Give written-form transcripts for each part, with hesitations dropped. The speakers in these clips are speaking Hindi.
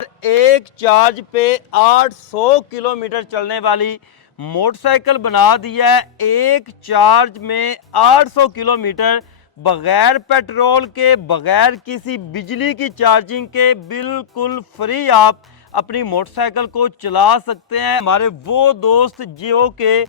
एक चार्ज पे 800 किलोमीटर चलने वाली मोटरसाइकिल बना दिया है। एक चार्ज में 800 किलोमीटर बगैर पेट्रोल के, बगैर किसी बिजली की चार्जिंग के, बिल्कुल फ्री आप अपनी मोटरसाइकिल को चला सकते हैं। हमारे वो दोस्त जो के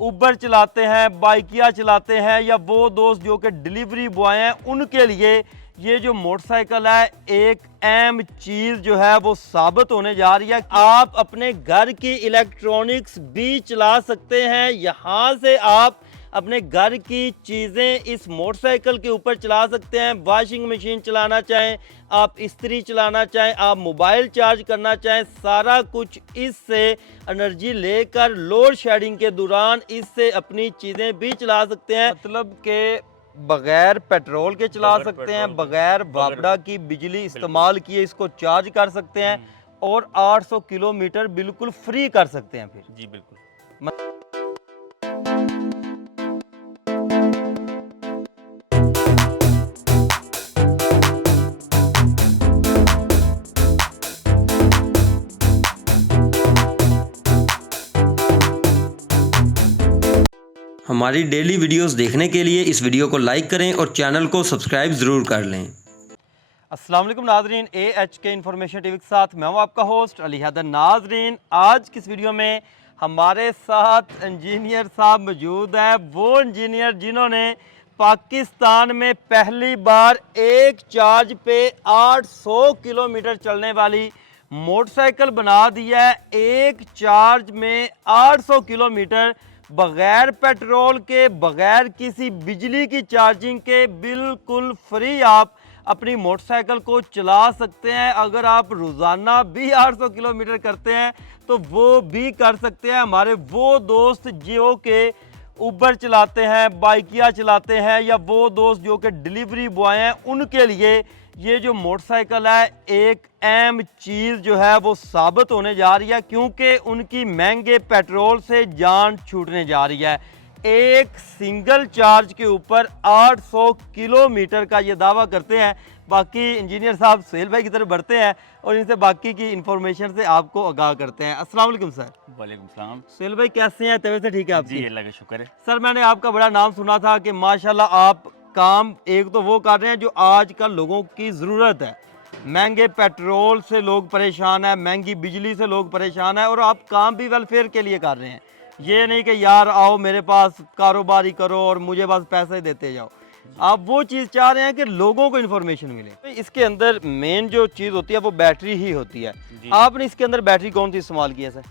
उबर चलाते हैं, बाइकिया चलाते हैं, या वो दोस्त जो कि डिलीवरी बॉय हैं, उनके लिए ये जो मोटरसाइकिल है एक अहम चीज़ जो है वो साबित होने जा रही है। आप अपने घर की इलेक्ट्रॉनिक्स भी चला सकते हैं। यहाँ से आप अपने घर की चीज़ें इस मोटरसाइकिल के ऊपर चला सकते हैं। वॉशिंग मशीन चलाना चाहें, आप इस्त्री चलाना चाहें, आप मोबाइल चार्ज करना चाहें, सारा कुछ इससे एनर्जी लेकर लोड शेडिंग के दौरान इससे अपनी चीज़ें भी चला सकते हैं। मतलब के बगैर पेट्रोल के चला सकते हैं, बगैर भापड़ा की बिजली इस्तेमाल किए इसको चार्ज कर सकते हैं और 800 किलोमीटर बिल्कुल फ्री कर सकते हैं। फिर जी बिल्कुल। हमारी डेली वीडियोस देखने के लिए इस वीडियो को लाइक करें और चैनल को सब्सक्राइब ज़रूर कर लें। अस्सलाम वालेकुम नाजरीन, AHK इन्फॉर्मेशन टीवी के साथ मैं हूं आपका होस्ट अली हैदर। नाजरीन, आज की इस वीडियो में हमारे साथ इंजीनियर साहब मौजूद हैं। वो इंजीनियर जिन्होंने पाकिस्तान में पहली बार एक चार्ज पे 800 किलोमीटर चलने वाली मोटरसाइकिल बना दिया है। एक चार्ज में 800 किलोमीटर बगैर पेट्रोल के, बगैर किसी बिजली की चार्जिंग के, बिल्कुल फ्री आप अपनी मोटरसाइकिल को चला सकते हैं। अगर आप रोज़ाना भी 800 किलोमीटर करते हैं तो वो भी कर सकते हैं। हमारे वो दोस्त जो के उबर चलाते हैं, बाइकिया चलाते हैं, या वो दोस्त जो कि डिलीवरी बॉय हैं, उनके लिए ये जो मोटरसाइकिल है एक अहम चीज़ जो है वो साबित होने जा रही है, क्योंकि उनकी महंगे पेट्रोल से जान छूटने जा रही है। एक सिंगल चार्ज के ऊपर 800 किलोमीटर का ये दावा करते हैं। बाकी इंजीनियर साहब सुहेल भाई की तरफ बढ़ते हैं और इनसे बाकी की इन्फॉर्मेशन से आपको आगाह करते हैं। अस्सलाम वालेकुम सर। वालेकुम सलाम। सुहेल भाई कैसे हैं? तबीयत से ठीक है आपकी? जी अल्लाह का शुक्र है। सर मैंने आपका बड़ा नाम सुना था कि माशाल्लाह आप काम एक तो वो कर रहे हैं जो आजकल लोगों की ज़रूरत है। महंगे पेट्रोल से लोग परेशान हैं, महंगी बिजली से लोग परेशान हैं, और आप काम भी वेलफेयर के लिए कर रहे हैं। ये नहीं कि यार आओ मेरे पास कारोबारी करो और मुझे बस पैसे देते जाओ। आप वो चीज़ चाह रहे हैं कि लोगों को इन्फॉर्मेशन मिले। तो इसके अंदर मेन जो चीज़ होती है वो बैटरी ही होती है। आपने इसके अंदर बैटरी कौन सी इस्तेमाल की है सर?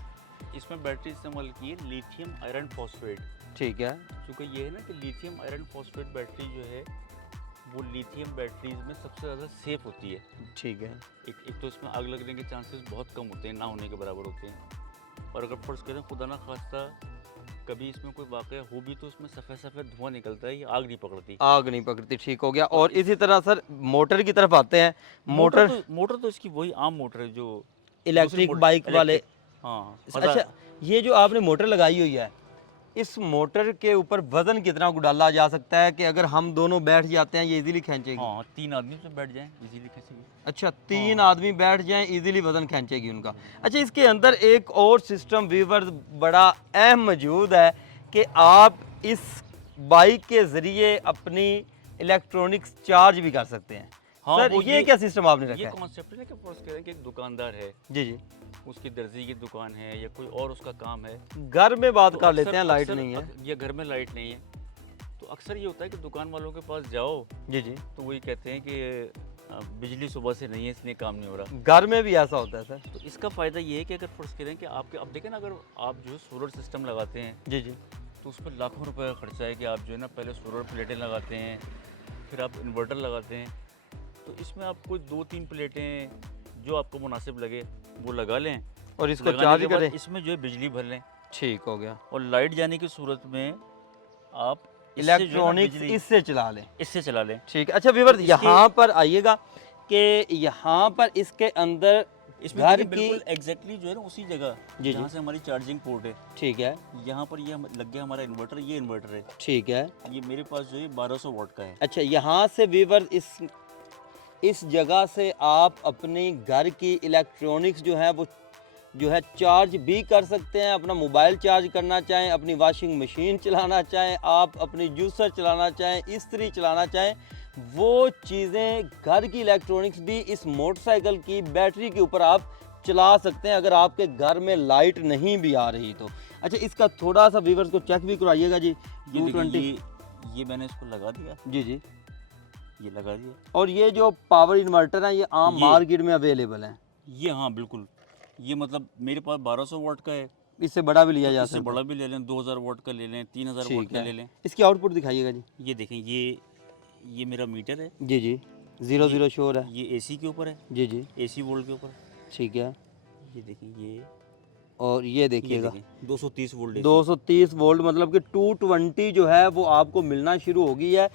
इसमें बैटरी इस्तेमाल की है लिथियम आयरन फॉस्फेट। ठीक है। क्योंकि ये है ना कि लिथियम आयरन फॉस्फेट बैटरी जो है वो लिथियम बैटरीज में सबसे ज़्यादा सेफ होती है। ठीक है। एक तो इसमें आग लगने के चांसेस बहुत कम होते हैं, ना होने के बराबर होते हैं। और अगर फर्ज करें खुदा ना खास्ता कभी इसमें कोई वाक़या हो भी तो इसमें सफ़ेद सफ़ेद धुआं निकलता है, ये आग नहीं पकड़ती। आग नहीं पकड़ती, ठीक हो गया। और इसी तरह सर मोटर की तरफ आते हैं। मोटर तो इसकी वही आम मोटर है जो इलेक्ट्रिक बाइक वाले। हाँ। अच्छा, ये जो आपने मोटर लगाई हुई है, इस मोटर के ऊपर वजन कितना डाला जा सकता है कि अगर हम दोनों बैठ जाते हैं ये इजीली खींचेगी? हाँ, 3 आदमी उसमें बैठ जाएं इजीली खींचेगी। अच्छा, 3 आदमी बैठ जाएं इजीली वजन खींचेगी उनका। अच्छा, इसके अंदर एक और सिस्टम व्यूअर बड़ा अहम मौजूद है कि आप इस बाइक के ज़रिए अपनी इलेक्ट्रॉनिक्स चार्ज भी कर सकते हैं। हाँ, सर ये क्या सिस्टम आपने रखा ये है? कॉन्सेप्ट है कि फर्ज करें कि एक दुकानदार है, जी जी। उसकी दर्जी की दुकान है या कोई और उसका काम है। घर में बात तो कर लेते हैं, लाइट नहीं है। या घर में लाइट नहीं है तो अक्सर ये होता है कि दुकान वालों के पास जाओ जी जी। तो वही कहते हैं कि बिजली सुबह से नहीं है इसलिए काम नहीं हो रहा। घर में भी ऐसा होता है सर? तो इसका फ़ायदा ये है कि अगर फर्ज करें कि आपके, अब देखें ना, अगर आप जो सोलर सिस्टम लगाते हैं जी जी। तो उस पर लाखों रुपए का खर्चा है कि आप जो है ना पहले सोलर प्लेटें लगाते हैं, फिर आप इन्वर्टर लगाते हैं। तो इसमें आप कोई 2-3 प्लेटें जो आपको मुनासिब लगे वो लगा लें और इसको चार्ज करें, इसमें जो है बिजली भर लें, ठीक हो गया। और लाइट जाने की सूरत में आप इलेक्ट्रॉनिक्स इससे चला लें, इससे चला लें। ठीक है। अच्छा व्यूअर, यहाँ पर आइएगा कि यहाँ पर इसके अंदर इसमें घर बिल्कुल की एग्जैक्टली जो है ना उसी जगह जी जहाँ से हमारी चार्जिंग पोर्ट है, ठीक है, यहाँ पर ये लग गया हमारा इन्वर्टर। ये इन्वर्टर है, ठीक है। ये मेरे पास जो है 1200 वाट का है। अच्छा, यहाँ से व्यूअर इस जगह से आप अपनी घर की इलेक्ट्रॉनिक्स जो है वो जो है चार्ज भी कर सकते हैं। अपना मोबाइल चार्ज करना चाहें, अपनी वॉशिंग मशीन चलाना चाहें, आप अपनी जूसर चलाना चाहें, इस्त्री चलाना चाहें, वो चीज़ें घर की इलेक्ट्रॉनिक्स भी इस मोटरसाइकिल की बैटरी के ऊपर आप चला सकते हैं, अगर आपके घर में लाइट नहीं भी आ रही तो। अच्छा, इसका थोड़ा सा व्यूअर्स को चेक भी करवाइएगा जी। ये 220 देखिए, ये मैंने इसको लगा दिया, जी जी। ये लगा दिया। और ये जो पावर इन्वर्टर है ये आम ये- मार्केट में अवेलेबल है, ये हाँ बिल्कुल, ये मतलब मेरे पास 1200 वाट का है, इससे बड़ा भी लिया जा इससे सकता बड़ा है। भी ले लें, 2000 वाट का ले लें, 3000 वाट ठीक का है, ले लें। इसकी आउटपुट दिखाइएगा जी। ये देखें, ये मेरा मीटर है, जी जी, 00 शोर है। ये एसी के ऊपर है, जी जी, एसी वोल्ट के ऊपर। ठीक है। ये देखें, और ये ये देखिएगा देखें 230 वोल्ट एसी। 230 वोल्ट, मतलब कि 220 जो है वो आपको मिलना शुरू हो गई है।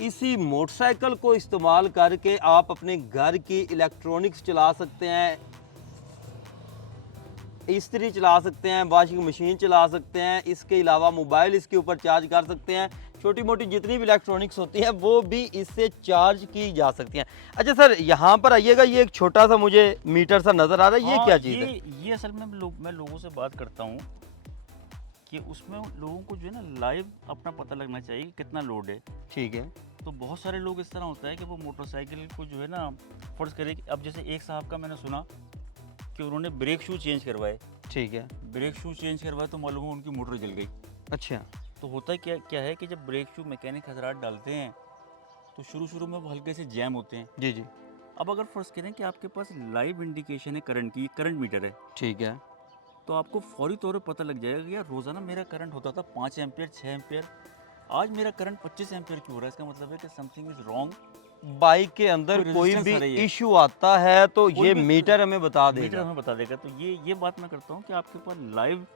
इसी मोटरसाइकिल को इस्तेमाल करके आप अपने घर की इलेक्ट्रॉनिक्स चला सकते हैं, इस्त्री चला सकते हैं, वॉशिंग मशीन चला सकते हैं, इसके अलावा मोबाइल इसके ऊपर चार्ज कर सकते हैं। छोटी मोटी जितनी भी इलेक्ट्रॉनिक्स होती हैं वो भी इससे चार्ज की जा सकती हैं। अच्छा सर, यहाँ पर आइएगा, ये एक छोटा सा मुझे मीटर सा नज़र आ रहा है, ये हाँ, क्या चीज़ है? ये असल में मैं लोगों से बात करता हूँ कि उसमें लोगों को जो है ना लाइव अपना पता लगना चाहिए कि कितना लोड है। ठीक है। तो बहुत सारे लोग इस तरह होता है कि वो मोटरसाइकिल को जो है ना फर्ज करें कि अब जैसे एक साहब का मैंने सुना कि उन्होंने ब्रेक शू चेंज करवाए, ठीक है। ब्रेक शू चेंज करवाए तो मालूम है उनकी मोटर जल गई। अच्छा। तो होता क्या क्या है कि जब ब्रेक शू मैकेनिक हजरात डालते हैं तो शुरू में वो हल्के से जैम होते हैं। जी जी। अब अगर फर्ज करें कि आपके पास लाइव इंडिकेशन है करंट की, करंट मीटर है, ठीक है। तो आपको फौरी तौर पर पता लग जाएगा कि यार रोज़ाना मेरा करंट होता था 5 एम्पियर 6 एम्पियर, आज मेरा करंट 25 एम्पियर क्यों हो रहा है। इसका मतलब है कि समथिंग इज़ रॉन्ग। बाइक के अंदर कोई कोई resistance भी आ रही है। इशू आता है तो कोई ये भी मीटर हमें बता मीटर देगा। हमें बता देगा। तो ये बात मैं करता हूँ कि आपके पास लाइव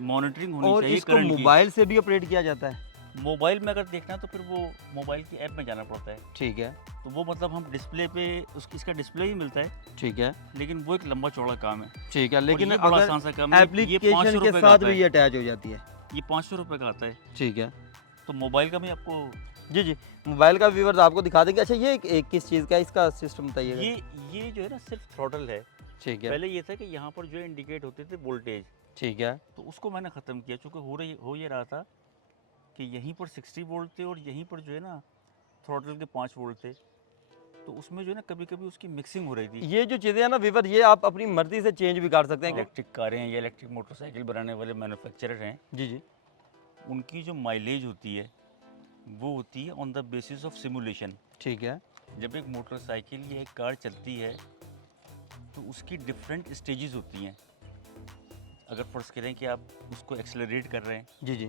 मॉनिटरिंग होनी और चाहिए इसको करंट की। मोबाइल से भी ऑपरेट किया जाता है? मोबाइल में अगर देखना है तो फिर वो मोबाइल की ऐप में जाना पड़ता है। ठीक है। तो वो मतलब हम डिस्प्ले पे इसका डिस्प्ले ही मिलता है, ठीक है। लेकिन वो एक लंबा चौड़ा काम है। ठीक है, लेकिन ये बड़ा अगर आसान सा काम है। ये 500 एप्लीकेशन के रुपए का साथ आता भी है। ये अटैच हो जाती है? ये 500 रुपये का आता है। ठीक है। तो मोबाइल का भी आपको जी जी, मोबाइल का व्यूअर्स आपको दिखा देंगे। अच्छा, ये किस चीज़ का है, इसका सिस्टम बताइएगा। ये जो है ना सिर्फ थ्रॉटल है। ठीक है। पहले ये था कि यहाँ पर जो इंडिकेट होते थे वोल्टेज, ठीक है। तो उसको मैंने ख़त्म किया, चूँकि हो ये रहा था कि यहीं पर 60 वोल्ट थे और यहीं पर जो है ना थ्रॉटल के 5 वोल्ट थे। तो उसमें जो है ना कभी कभी उसकी मिक्सिंग हो रही थी। ये जो चीज़ें हैं ना व्यूअर, ये आप अपनी मर्जी से चेंज भी कर सकते हैं। इलेक्ट्रिक कारें या इलेक्ट्रिक मोटरसाइकिल बनाने वाले मैन्युफैक्चरर हैं, जी जी। उनकी जो माइलेज होती है वो होती है on the basis of simulation. ठीक है। जब एक मोटरसाइकिल या एक कार चलती है तो उसकी डिफरेंट स्टेजेस होती हैं। अगर फर्ज करें कि आप उसको एक्सेलरेट कर रहे हैं जी जी।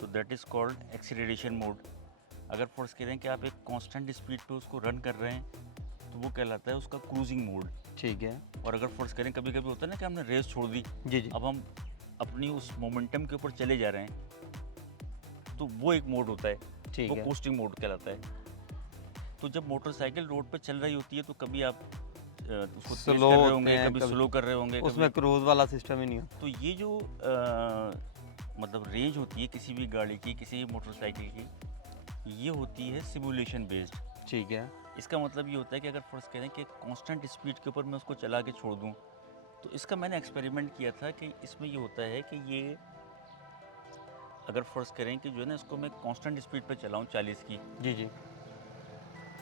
तो that is called acceleration mode. अगर फर्ज करें कि आप एक कांस्टेंट स्पीड पे उसको रन कर रहे हैं तो वो कहलाता है उसका क्रूजिंग मोड। ठीक है। और अगर फर्ज करें कभी कभी होता है ना कि हमने रेस छोड़ दी, जी जी। अब हम अपनी उस मोमेंटम के ऊपर चले जा रहे हैं, तो वो एक मोड होता है, ठीक वो है। कोस्टिंग मोड कहलाता है। तो जब मोटरसाइकिल रोड पे चल रही होती है तो कभी आप उसको तेज कर Slow रहे होते होंगे, हैं, कभी कभी- स्लो कर रहे होंगे, उसमें क्रूज वाला सिस्टम ही नहीं होता। तो ये जो मतलब रेंज होती है किसी भी गाड़ी की, किसी भी मोटरसाइकिल की, ये होती है सिमुलेशन बेस्ड। ठीक है। इसका मतलब ये होता है कि अगर फर्ज करें कि कांस्टेंट स्पीड के ऊपर मैं उसको चला के छोड़ दूं, तो इसका मैंने एक्सपेरिमेंट किया था कि इसमें ये होता है कि ये अगर फर्ज करें कि जो है ना इसको मैं कांस्टेंट स्पीड पर चलाऊं 40 की, जी जी।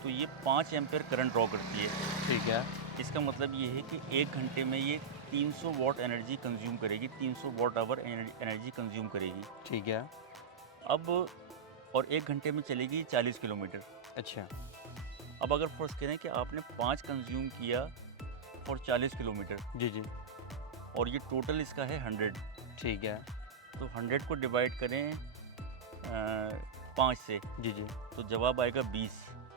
तो ये 5 एम्पेयर करंट ड्रॉ करती है। ठीक है। इसका मतलब ये है कि 1 घंटे में ये 300 वाट एनर्जी कंज्यूम करेगी, 300 वाट आवर एनर्जी कंज्यूम करेगी। ठीक है। अब और 1 घंटे में चलेगी 40 किलोमीटर। अच्छा। अब अगर फर्ज करें कि आपने 5 कंज्यूम किया और 40 किलोमीटर, जी जी। और ये टोटल इसका है 100, ठीक है। तो 100 को डिवाइड करें 5 से, जी जी। तो जवाब आएगा 20।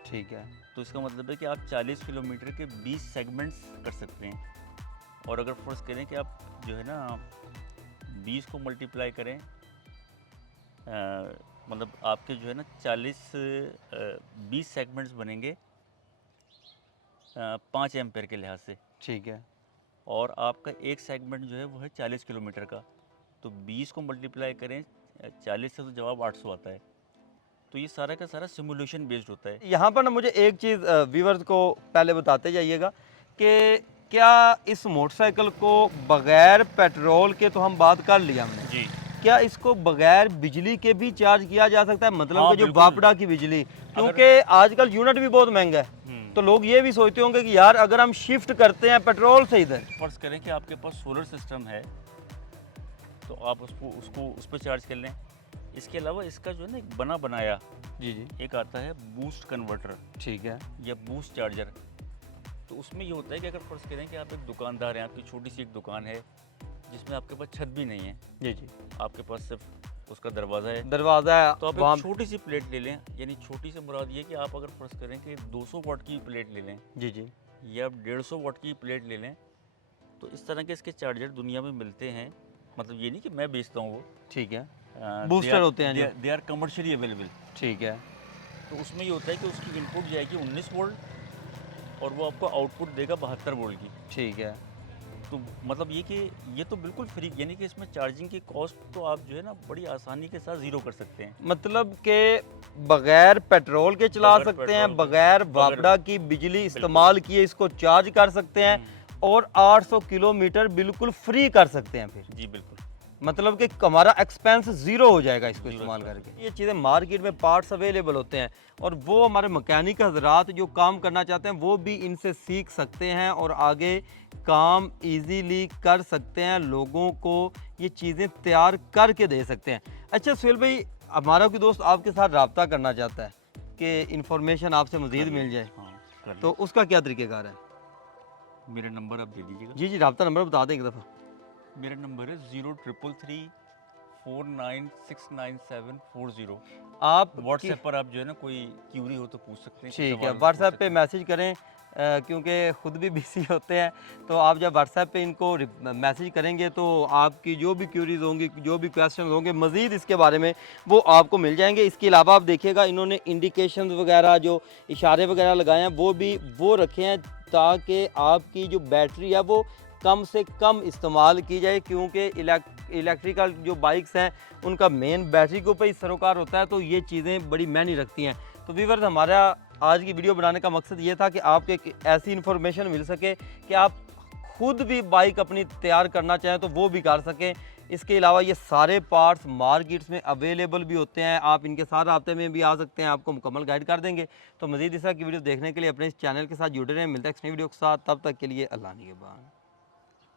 ठीक है। तो इसका मतलब है कि आप 40 किलोमीटर के 20 सेगमेंट्स कर सकते हैं। और अगर फर्ज करें कि आप जो है ना 20 को मल्टीप्लाई करें, मतलब आपके जो है ना 20 सेगमेंट्स बनेंगे 5 एम्पेयर के लिहाज से, ठीक है। और आपका एक सेगमेंट जो है वो है 40 किलोमीटर का। तो 20 को मल्टीप्लाई करें 40 से तो जवाब 800 आता है। तो ये सारा का सारा सिमुलेशन बेस्ड होता है। यहाँ पर ना मुझे एक चीज़ व्यूवर्स को पहले बताते जाइएगा कि क्या इस मोटरसाइकिल को बगैर पेट्रोल के तो हम बात कर लिया हमने, जी क्या इसको बगैर बिजली के भी चार्ज किया जा सकता है, मतलब हाँ, कि जो बिल्कुल। बापड़ा की बिजली, क्योंकि आजकल यूनिट भी बहुत महंगा है, तो लोग ये भी सोचते होंगे कि यार अगर हम शिफ्ट करते हैं पेट्रोल से इधर। फर्ज करें कि आपके पास सोलर सिस्टम है तो आप उसको उस पर चार्ज कर लें। इसके अलावा इसका जो है ना एक बना बनाया जी जी एक आता है बूस्ट कन्वर्टर ठीक है। या बूस्ट चार्जर। तो उसमें ये होता है कि अगर फर्ज करें कि आप एक दुकानदार हैं, आपकी छोटी सी एक दुकान है जिसमें आपके पास छत भी नहीं है, जी जी आपके पास सिर्फ उसका दरवाज़ा है, दरवाज़ा है तो आप वहाँ। एक छोटी सी प्लेट ले लें। यानी छोटी से मुराद ये कि आप अगर फर्ज करें कि 200 वाट की प्लेट ले लें जी जी या आप 150 वाट की प्लेट ले लें, तो इस तरह के इसके चार्जर दुनिया में मिलते हैं। मतलब ये नहीं कि मैं बेचता हूँ वो, ठीक है। बूस्टर होते हैं जो। They are commercially available. ठीक है। तो उसमें ये होता है कि उसकी इनपुट जाएगी 19 वोल्ट और वो आपको आउटपुट देगा 72 वोल्ट की। ठीक है। तो मतलब ये कि ये तो बिल्कुल फ्री, यानी कि इसमें चार्जिंग की कॉस्ट तो आप जो है ना बड़ी आसानी के साथ ज़ीरो कर सकते हैं। मतलब कि बगैर पेट्रोल के चला बगैर सकते हैं, पेट्रोल के, बगैर बगैर- बापड़ा की बिजली इस्तेमाल किए इसको चार्ज कर सकते हैं और 800 किलोमीटर बिल्कुल फ्री कर सकते हैं फिर। जी बिल्कुल। मतलब कि हमारा एक्सपेंस ज़ीरो हो जाएगा इसको Zero इस्तेमाल expense। करके। ये चीज़ें मार्केट में पार्ट्स अवेलेबल होते हैं और वो हमारे मैकेनिक हजरात जो काम करना चाहते हैं वो भी इनसे सीख सकते हैं और आगे काम इजीली कर सकते हैं, लोगों को ये चीज़ें तैयार करके दे सकते हैं। अच्छा सुहेल भाई, हमारा कोई दोस्त आपके साथ रब्ता करना चाहता है कि इन्फॉर्मेशन आपसे मज़ीद मिल जाए, हाँ कर तो उसका क्या तरीक़ेकार है? मेरा नंबर आप दे दीजिएगा। जी जी, रब्ता नंबर बता दें एक दफ़ा। मेरा नंबर है 0333 496970। आप व्हाट्सएप पर आप जो है ना कोई क्यूरी हो तो पूछ सकते हैं। कोई ठीक है, सवाल हो तो पूछ व्हाट्सएप सकते पे हैं। मैसेज करें क्योंकि ख़ुद भी बिजी होते हैं, तो आप जब व्हाट्सएप पे इनको मैसेज करेंगे तो आपकी जो भी क्यूरीज होंगी, जो भी क्वेश्चन होंगे मज़ीद इसके बारे में वो आपको मिल जाएंगे। इसके अलावा आप देखिएगा इन्होंने इंडिकेशन वगैरह जो इशारे वगैरह लगाए हैं वो भी वो रखे हैं ताकि आपकी जो बैटरी है वो कम से कम इस्तेमाल की जाए, क्योंकि इलेक्ट्रिकल जो बाइक्स हैं उनका मेन बैटरी के ऊपर ही सरोकार होता है, तो ये चीज़ें बड़ी मायने रखती हैं। तो व्यूअर्स, हमारा आज की वीडियो बनाने का मकसद ये था कि आपको एक ऐसी इन्फॉर्मेशन मिल सके कि आप खुद भी बाइक अपनी तैयार करना चाहें तो वो भी कर सकें। इसके अलावा ये सारे पार्ट्स मार्केट्स में अवेलेबल भी होते हैं, आप इनके साथ राब्ते में भी आ सकते हैं, आपको मुकम्मल गाइड कर देंगे। तो मज़ीद इस तरह की वीडियो देखने के लिए अपने इस चैनल के साथ जुड़े रहें। मिलता है नेक्स्ट नई वीडियो के साथ, तब तक के लिए अल्लाह निगहबान।